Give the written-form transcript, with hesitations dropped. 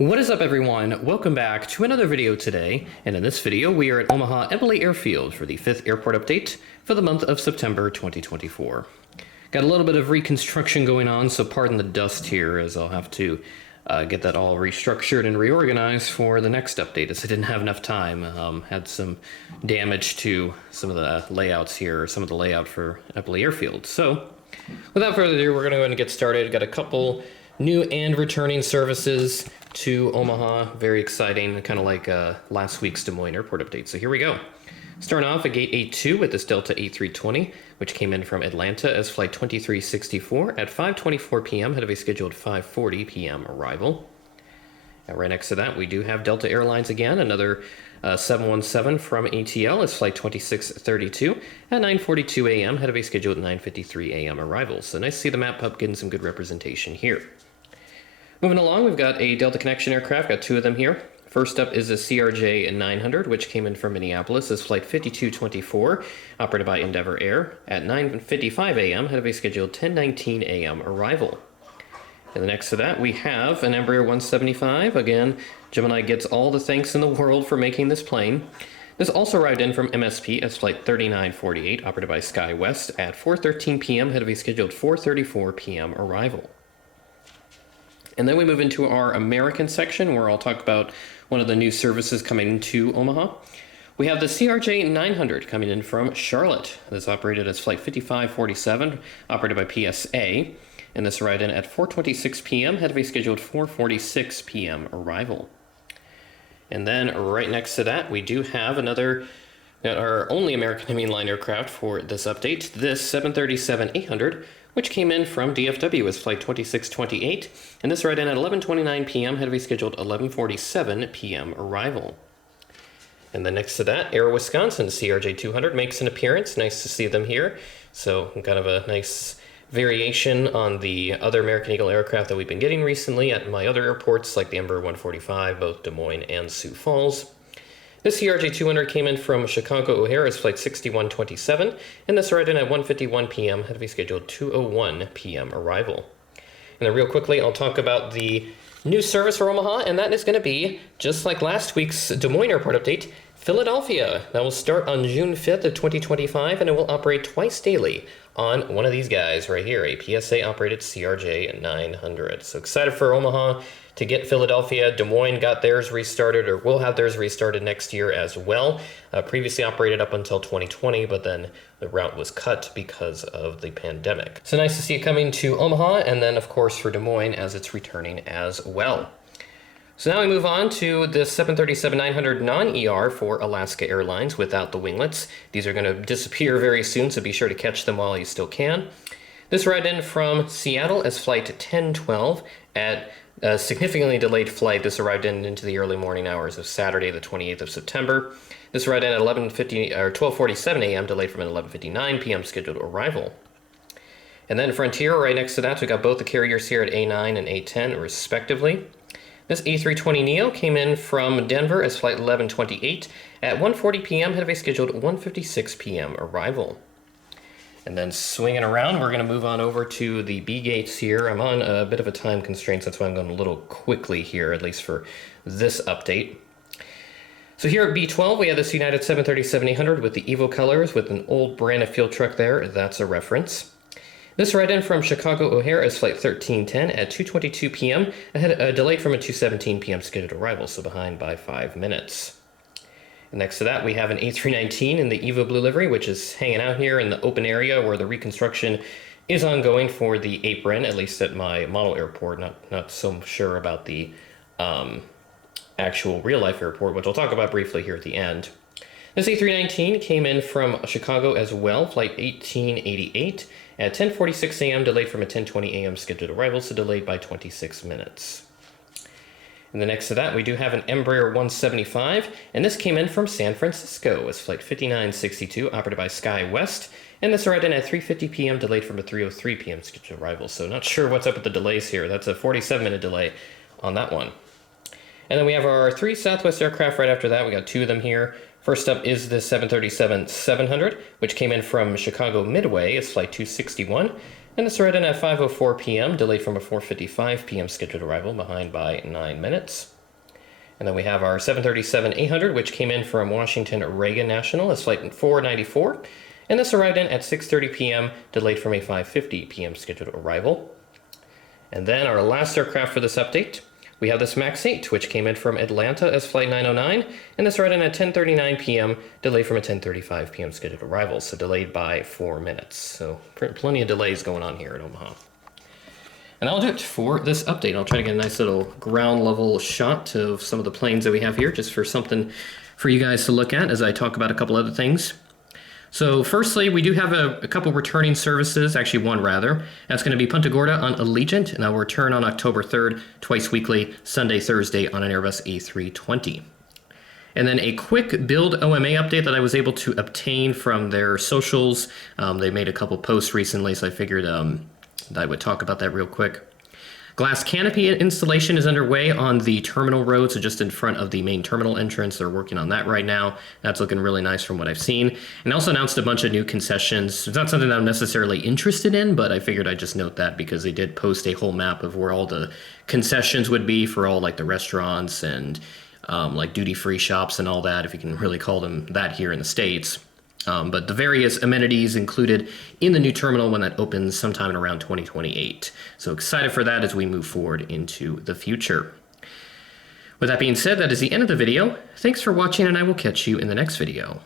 What is up, everyone? Welcome back to another video today, and in this video we are at Omaha Eppley Airfield for the 5th airport update for the month of September 2024. Got a little bit of reconstruction going on, so pardon the dust here as I'll have to get that all restructured and reorganized for the next update as I didn't have enough time. Had some damage to some of the layouts here, some of the layout for Eppley Airfield. So without further ado, we're going to go ahead and get started. Got a couple new and returning services to Omaha. Very exciting, kind of like last week's Des Moines airport update. So here we go. Starting off at gate 82 with this Delta A320, which came in from Atlanta as flight 2364 at 5:24 p.m. ahead of a scheduled 5:40 p.m. arrival. And right next to that, we do have Delta Airlines again, another 717 from ATL as flight 2632 at 9:42 a.m. ahead of a scheduled 9:53 a.m. arrival. So nice to see the map up getting some good representation here. Moving along, we've got a Delta Connection aircraft, got two of them here. First up is a CRJ 900, which came in from Minneapolis as flight 5224, operated by Endeavor Air, at 9:55 a.m. ahead of a scheduled 10:19 a.m. arrival. And next to that, we have an Embraer 175. Again, Gemini gets all the thanks in the world for making this plane. This also arrived in from MSP as flight 3948, operated by SkyWest, at 4:13 p.m. ahead of a scheduled 4:34 p.m. arrival. And then we move into our American section where I'll talk about one of the new services coming to Omaha. We have the CRJ 900 coming in from Charlotte. This operated as flight 5547, operated by PSA. And this arrived in at 4:26 p.m. ahead of a scheduled 4:46 p.m. arrival. And then right next to that, we do have our only American mainline aircraft for this update, this 737-800, which came in from DFW as flight 2628, and this arrived in at 11:29 p.m. ahead of a scheduled 11:47 p.m. arrival. And then next to that, Air Wisconsin CRJ 200 makes an appearance. Nice to see them here. So kind of a nice variation on the other American Eagle aircraft that we've been getting recently at my other airports, like the Embraer 145, both Des Moines and Sioux Falls. This CRJ 200 came in from Chicago O'Hare as flight 6127, and this arrived in at 1:51 p.m. ahead of a scheduled 2:01 p.m. arrival. And then real quickly, I'll talk about the new service for Omaha, and that is going to be, just like last week's Des Moines airport update, Philadelphia. That will start on June 5th of 2025, and it will operate twice daily on one of these guys right here, a PSA-operated CRJ 900. So excited for Omaha to get Philadelphia. Des Moines got theirs restarted, or will have theirs restarted next year as well. Previously operated up until 2020, but then the route was cut because of the pandemic. So nice to see it coming to Omaha, and then of course for Des Moines as it's returning as well. So now we move on to the 737-900 non-ER for Alaska Airlines without the winglets. These are going to disappear very soon, so be sure to catch them while you still can. This arrived in from Seattle as flight 1012 at a significantly delayed flight. This arrived into the early morning hours of Saturday, the 28th of September. This arrived in at 12:47 a.m., delayed from an 11:59 p.m. scheduled arrival. And then Frontier, right next to that, we got both the carriers here at A9 and A10, respectively. This A320neo came in from Denver as flight 1128 at 1:40 p.m. ahead of a scheduled 1:56 p.m. arrival. And then swinging around, we're going to move on over to the B gates here. I'm on a bit of a time constraint, so that's why I'm going a little quickly here, at least for this update. So here at B12, we have this United 737-800 with the Evo colors with an old brand of fuel truck there. That's a reference. This arrived in from Chicago O'Hare as flight 1310 at 2:22 p.m. ahead, delayed from a 2:17 p.m. scheduled arrival, so behind by 5 minutes. And next to that, we have an A319 in the Evo Blue livery, which is hanging out here in the open area where the reconstruction is ongoing for the apron, at least at my model airport. Not so sure about the actual real-life airport, which I'll talk about briefly here at the end. This A319 came in from Chicago as well, flight 1888 at 10:46 a.m., delayed from a 10:20 a.m. scheduled arrival, so delayed by 26 minutes. And then next to that, we do have an Embraer 175, and this came in from San Francisco as flight 5962, operated by SkyWest, and this arrived in at 3:50 p.m., delayed from a 3:03 p.m. scheduled arrival. So not sure what's up with the delays here. That's a 47-minute delay on that one. And then we have our 3 Southwest aircraft right after that. We got 2 of them here. First up is the 737-700, which came in from Chicago Midway as flight 261, And this arrived in at 5:04 p.m., delayed from a 4:55 p.m. scheduled arrival, behind by 9 minutes. And then we have our 737-800, which came in from Washington Reagan National as flight 494. And this arrived in at 6:30 p.m., delayed from a 5:50 p.m. scheduled arrival. And then our last aircraft for this update, we have this MAX 8, which came in from Atlanta as flight 909, and this arrived in at 10:39 p.m., delayed from a 10:35 p.m. scheduled arrival, so delayed by 4 minutes. So plenty of delays going on here at Omaha. And that'll do it for this update. I'll try to get a nice little ground level shot of some of the planes that we have here, just for something for you guys to look at as I talk about a couple other things. So firstly, we do have a couple returning services, actually one rather. That's going to be Punta Gorda on Allegiant, and that will return on October 3rd, twice weekly, Sunday, Thursday on an Airbus A320. And then a quick build OMA update that I was able to obtain from their socials. They made a couple posts recently, so I figured that I would talk about that real quick. Glass canopy installation is underway on the terminal road, so just in front of the main terminal entrance. They're working on that right now. That's looking really nice from what I've seen. And also announced a bunch of new concessions. It's not something that I'm necessarily interested in, but I figured I'd just note that because they did post a whole map of where all the concessions would be for all like the restaurants and like duty-free shops and all that, if you can really call them that here in the States. But the various amenities included in the new terminal when that opens sometime in around 2028. So excited for that as we move forward into the future. With that being said, that is the end of the video. Thanks for watching, and I will catch you in the next video.